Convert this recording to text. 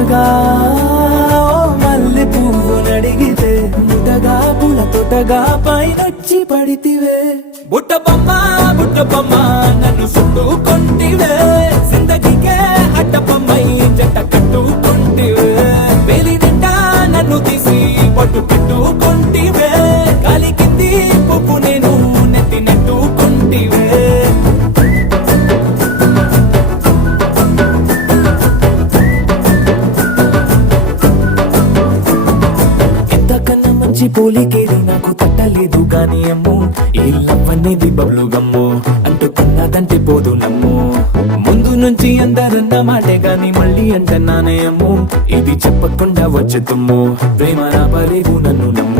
ముద్దగా మల్లె పువ్వు నడిగితే ముద్దగా పుల తొటగా పైనొచ్చి పడితివే బుట్ట బొమ్మ నన్ను చుట్టుకొంటివే జిందగీకే అడ్డపమ్మై జంట కట్టుకొంటివే వేలి నిండా నన్ను తీసి పట్టు పెట్టుకొంటివే గాలి కింది పువ్వు నేను నెత్తి నెట్టుకొంటివే ఎంతకన్నా మంచి పోలికేది నాకు తట్టలేదు గాని అమ్ము ఈ లవ్ అనేది బబ్లు గమ్ము అంటుకున్నదంటే పోదు నమ్ము ముందు నుంచి అందరన్న మాటే గాని మళ్ళీ అంటున్నానే అమ్ము ఇది చెప్పకుండా వచ్చే తుమ్ము ప్రేమ రాబలేదు నన్ను నమ్ము